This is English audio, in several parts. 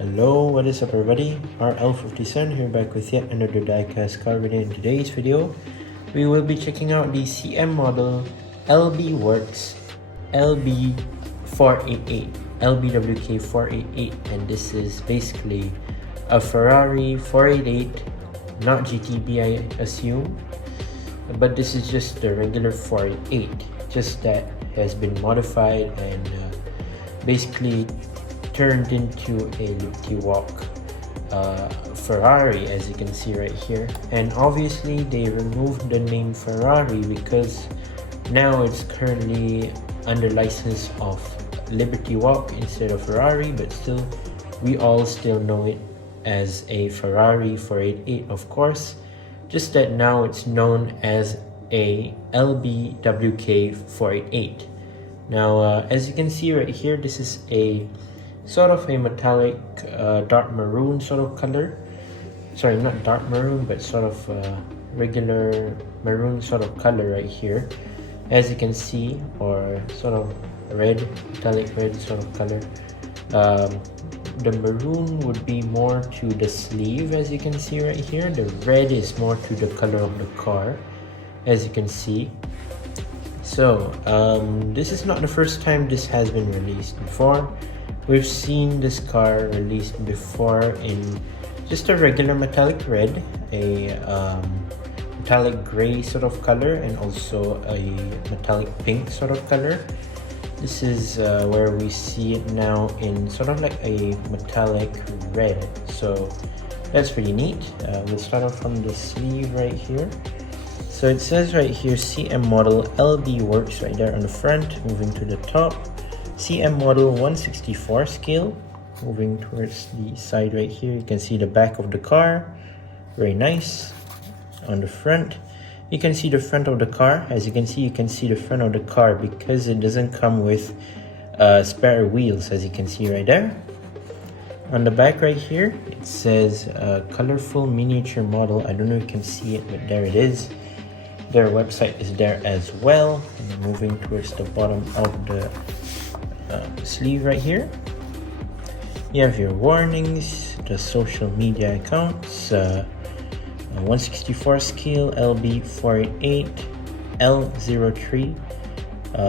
Hello, what is up everybody? RL57 here, back with yet another diecast car video. In today's video, we will be checking out the CM model LB-Works LB-488, LBWK 488, and this is basically a Ferrari 488, not GTB I assume, but this is just the regular 488, just that has been modified and basically turned into a Liberty Walk Ferrari, as you can see right here. And obviously they removed the name Ferrari because now it's currently under license of Liberty Walk instead of Ferrari, but still we all still know it as a Ferrari 488, of course, just that now it's known as a LBWK 488. Now as you can see right here, this is a sort of a metallic dark maroon sort of color. Sorry, not dark maroon, but sort of regular maroon sort of color right here, as you can see, or sort of red, metallic red sort of color. The maroon would be more to the sleeve, as you can see right here. The red is more to the color of the car, as you can see. So this is not the first time this has been released before. We've seen this car released before in just a regular metallic red, a metallic gray sort of color, and also a metallic pink sort of color. This is where we see it now in sort of like a metallic red, so that's pretty neat. We'll start off from the sleeve right here. So it says right here CM model LB-Works right there on the front. Moving to the top, CM model 1/64 scale. Moving towards the side right here, you can see the back of the car, very nice. On the front, you can see the front of the car. As you can see the front of the car because it doesn't come with spare wheels, as you can see right there. On the back right here, it says colorful miniature model. I don't know if you can see it, but there it is. Their website is there as well. And moving towards the bottom of the sleeve right here, you have your warnings, the social media accounts, 1/64 scale LB-488 L03,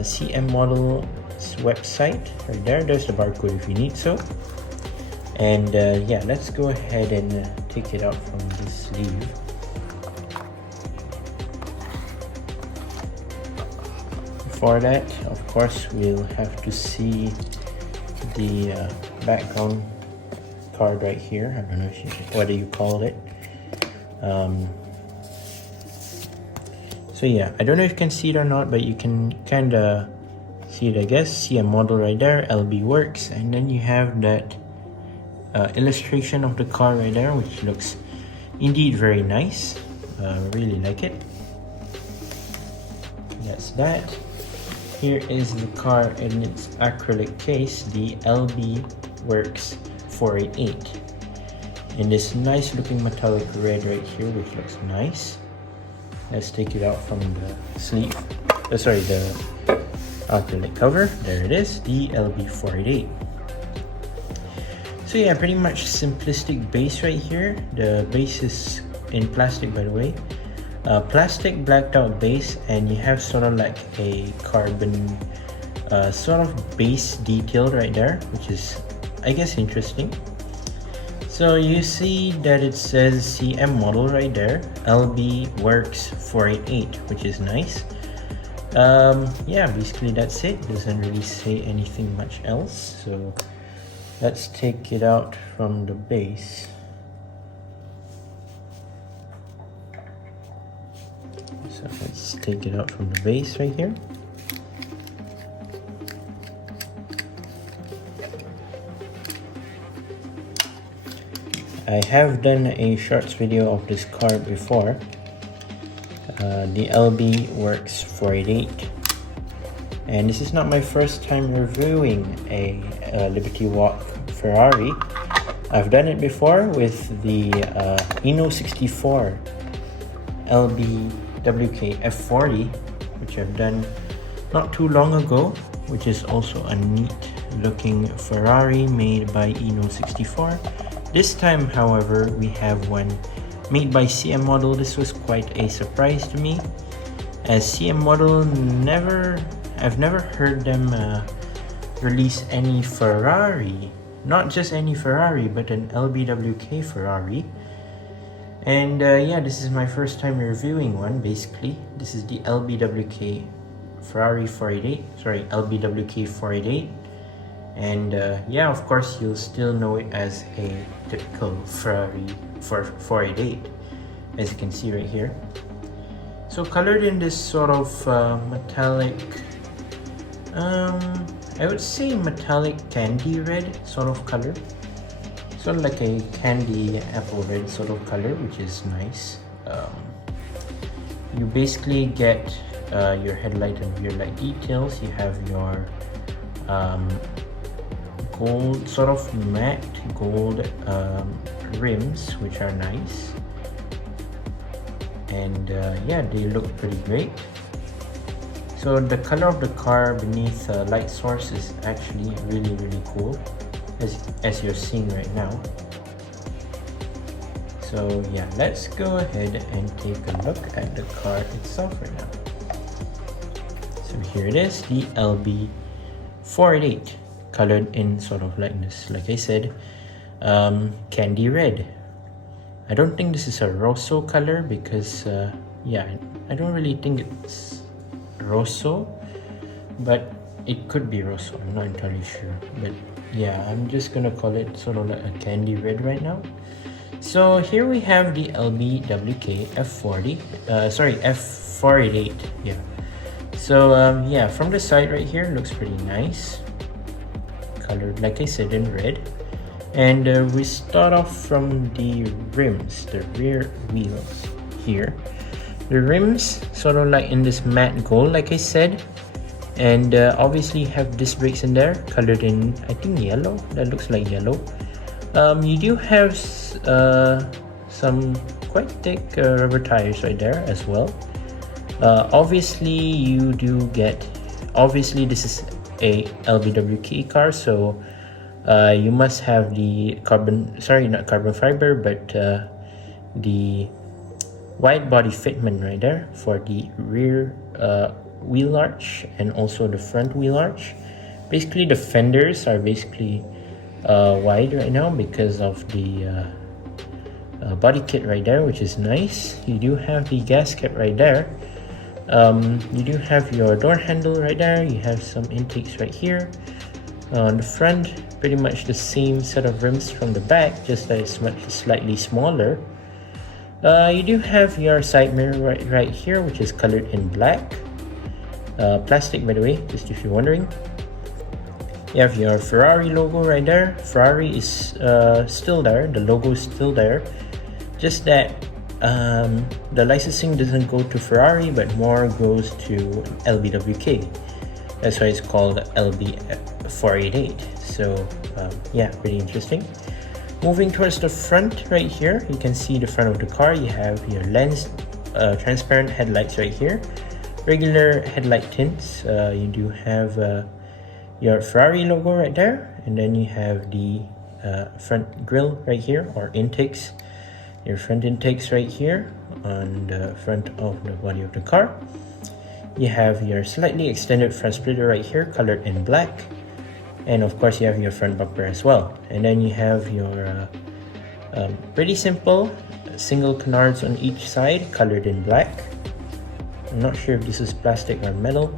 CM model's website right there. There's the barcode if you need so. And yeah, let's go ahead and take it out from the sleeve. For that, of course, we'll have to see the background card right here. I don't know what do you call it. So yeah, I don't know if you can see it or not, but you can kind of see it, I guess. See a model right there, LB-Works, and then you have that illustration of the car right there, which looks indeed very nice. Really like it. That's that. Here is the car in its acrylic case, the LB-Works 488. In this nice looking metallic red right here, which looks nice. Let's take it out from the sleeve. Sorry, the acrylic cover. There it is, the LB-488. So yeah, pretty much simplistic base right here. The base is in plastic, by the way. Plastic blacked out base, and you have sort of like a carbon sort of base detail right there, which is, I guess, interesting. So you see that it says CM model right there, LB-Works 488, which is nice. Yeah, basically that's it. Doesn't really say anything much else. So let's take it out from the base. So let's take it out from the base right here. I have done a shorts video of this car before, the LB-Works 488, and this is not my first time reviewing a Liberty Walk Ferrari. I've done it before with the Eno 64 LBWK F40, which I've done not too long ago, which is also a neat looking Ferrari made by Eno64. This time, however, we have one made by CM Model. This was quite a surprise to me, as CM Model I've never heard them release any Ferrari. Not just any Ferrari, but an LBWK Ferrari. And yeah, this is my first time reviewing one. Basically, this is the LBWK Ferrari 488, sorry, LBWK 488. And yeah, of course, you'll still know it as a typical Ferrari 488, as you can see right here. So colored in this sort of metallic, I would say metallic candy red sort of color. Sort of like a candy apple red sort of color, which is nice. You basically get your headlight and rear light details. You have your gold, sort of matte gold rims, which are nice. And yeah, they look pretty great. So the color of the car beneath light source is actually really cool, as you're seeing right now. So yeah, let's go ahead and take a look at the car itself right now. So here it is, the LB-488, colored in sort of like this, like I said, candy red. I don't think this is a Rosso color because yeah, I don't really think it's Rosso, but it could be Rosso, I'm not entirely sure. But yeah, I'm just gonna call it sort of like a candy red right now. So here we have the LBWK F488. Yeah. So yeah, from the side right here, looks pretty nice. Colored, like I said, in red. And we start off from the rims, the rear wheels here. The rims sort of like in this matte gold, like I said. And obviously have disc brakes in there, colored in, I think, yellow. That looks like yellow. You do have some quite thick rubber tires right there as well. Obviously you do get, obviously this is a LBWK car, so you must have the carbon, sorry, not carbon fiber, but the wide body fitment right there for the rear wheel arch and also the front wheel arch. Basically the fenders are basically wide right now because of the body kit right there, which is nice. You do have the gasket right there. You do have your door handle right there. You have some intakes right here. On the front, pretty much the same set of rims from the back, just that it's much slightly smaller. You do have your side mirror right here, which is colored in black. Plastic, by the way, just if you're wondering. You have your Ferrari logo right there. Ferrari is still there, the logo is still there. Just that the licensing doesn't go to Ferrari, but more goes to LBWK. That's why it's called LB-488. So yeah, pretty interesting. Moving towards the front right here, you can see the front of the car. You have your lens, transparent headlights right here. Regular headlight tints. You do have your Ferrari logo right there, and then you have the front grille right here, or intakes. Your front intakes right here on the front of the body of the car. You have your slightly extended front splitter right here, colored in black. And of course you have your front bumper as well. And then you have your pretty simple single canards on each side, colored in black. I'm not sure if this is plastic or metal.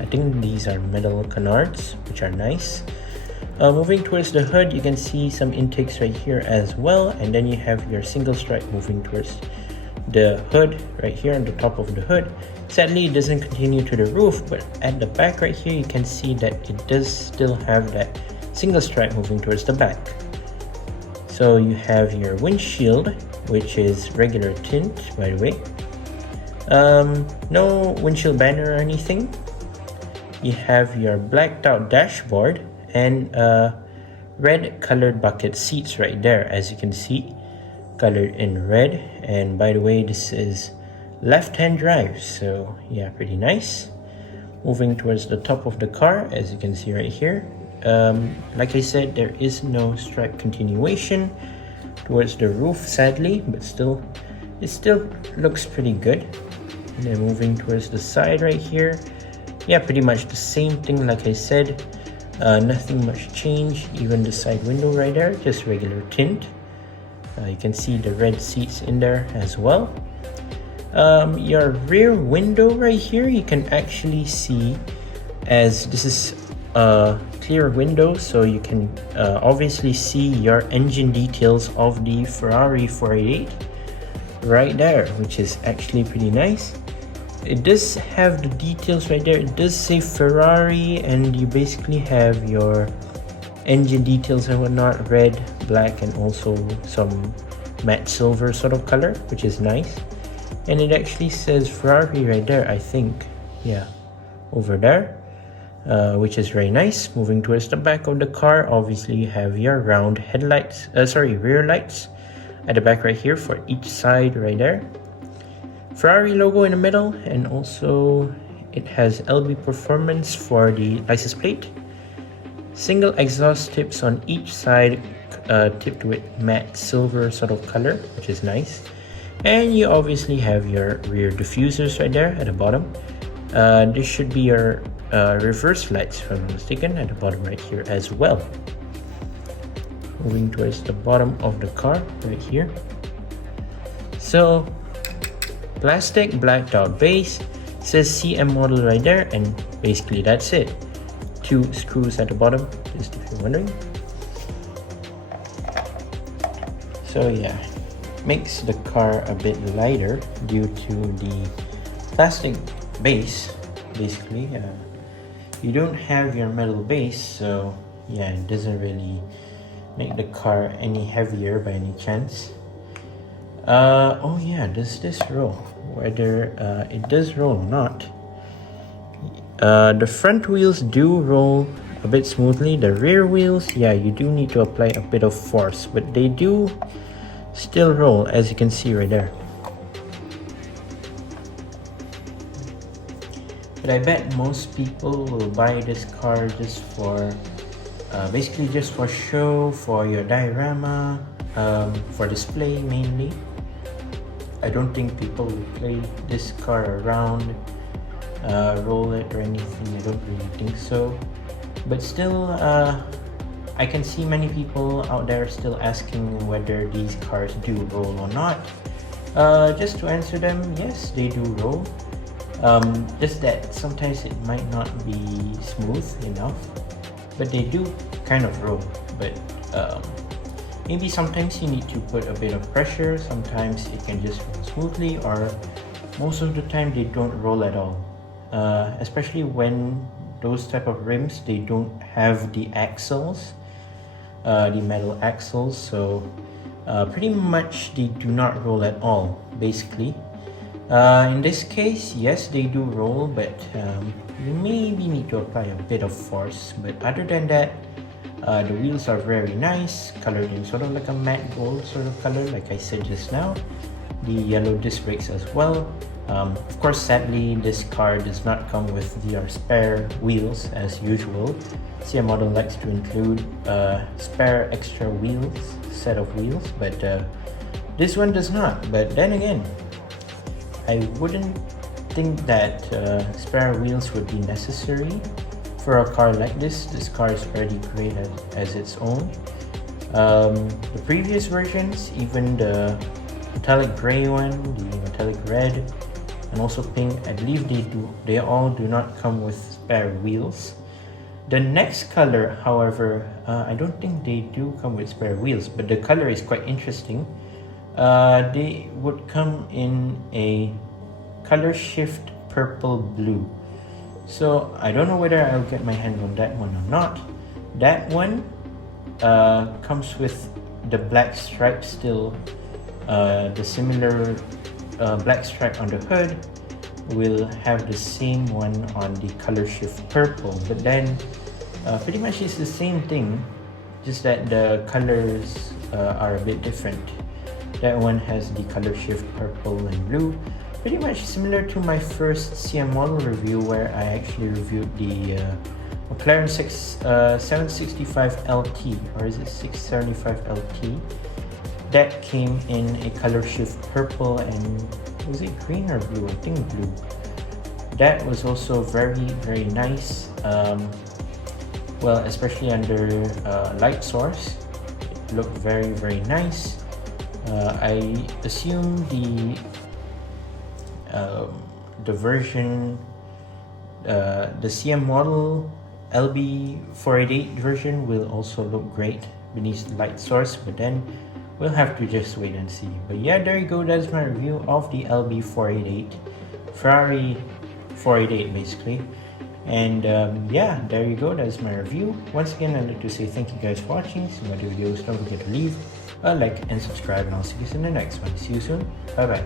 I think these are metal canards, which are nice. Moving towards the hood, you can see some intakes right here as well. And then you have your single stripe moving towards the hood right here on the top of the hood. Sadly, it doesn't continue to the roof, but at the back right here, you can see that it does still have that single stripe moving towards the back. So you have your windshield, which is regular tint, by the way. No windshield banner or anything. You have your blacked out dashboard and red colored bucket seats right there, as you can see, colored in red. And by the way, this is left-hand drive, so yeah, pretty nice. Moving towards the top of the car, as you can see right here, Like I said, there is no stripe continuation towards the roof, sadly, but still, it still looks pretty good. And then moving towards the side right here, yeah, pretty much the same thing like I said. Nothing much changed. Even the side window right there, just regular tint. You can see the red seats in there as well. Your rear window right here, you can actually see, as this is a clear window, so you can obviously see your engine details of the Ferrari 488 right there, which is actually pretty nice. It does have the details right there. It does say Ferrari, and you basically have your engine details and whatnot, red, black, and also some matte silver sort of color, which is nice. And it actually says Ferrari right there, I think. Yeah, over there, which is very nice. Moving towards the back of the car, obviously you have your round headlights, rear lights at the back right here for each side right there. Ferrari logo in the middle, and also it has LB Performance for the license plate. Single exhaust tips on each side, tipped with matte silver sort of color, which is nice. And you obviously have your rear diffusers right there at the bottom. This should be your reverse lights, if I'm not mistaken, at the bottom right here as well. Moving towards the bottom of the car right here. So plastic black dot base, says CM model right there, and basically that's it. 2 screws at the bottom, just if you're wondering. So yeah, makes the car a bit lighter due to the plastic base. Basically, you don't have your metal base, so yeah, it doesn't really make the car any heavier by any chance. Oh yeah, does this roll? Whether it does roll or not. The front wheels do roll a bit smoothly. The rear wheels, yeah, you do need to apply a bit of force, but they do still roll, as you can see right there. But I bet most people will buy this car just for basically just for show, for your diorama, for display mainly. I don't think people will play this car around, roll it or anything. I don't really think so. But still, I can see many people out there still asking whether these cars do roll or not. Just to answer them, yes, they do roll. Just that sometimes it might not be smooth enough, but they do kind of roll. But maybe sometimes you need to put a bit of pressure, sometimes it can just roll smoothly, or most of the time they don't roll at all. Especially when those type of rims, they don't have the axles, the metal axles, so pretty much they do not roll at all, basically. In this case, yes, they do roll, but you maybe need to apply a bit of force. But other than that, the wheels are very nice, colored in sort of like a matte gold sort of color, like I said just now. The yellow disc brakes as well. Of course, sadly, this car does not come with your spare wheels as usual. CM model likes to include spare extra wheels, set of wheels, but this one does not. But then again, I wouldn't think that spare wheels would be necessary for a car like this. This car is already great as its own. The previous versions, even the metallic gray one, the metallic red, and also pink, I believe they all do not come with spare wheels. The next color, however, I don't think they do come with spare wheels, but the color is quite interesting. They would come in a color shift purple blue. So I don't know whether I'll get my hand on that one or not. That one comes with the black stripe still. The similar black stripe on the hood will have the same one on the color shift purple, but then pretty much it's the same thing, just that the colors are a bit different. That one has the color shift purple and blue, pretty much similar to my first CM model review, where I actually reviewed the McLaren 765 LT, or is it 675 LT? That came in a color shift purple and was it green or blue? I think blue. That was also very nice. Well, especially under light source, it looked very nice. I assume the version, the CM model LB-488 version will also look great beneath the light source, but then we'll have to just wait and see. But yeah, there you go. That's my review of the LB-488, Ferrari 488 basically. And yeah, there you go. That's my review. Once again, I'd like to say thank you guys for watching. See my videos. Don't forget to leave a like and subscribe, and I'll see you in the next one. See you soon. Bye bye.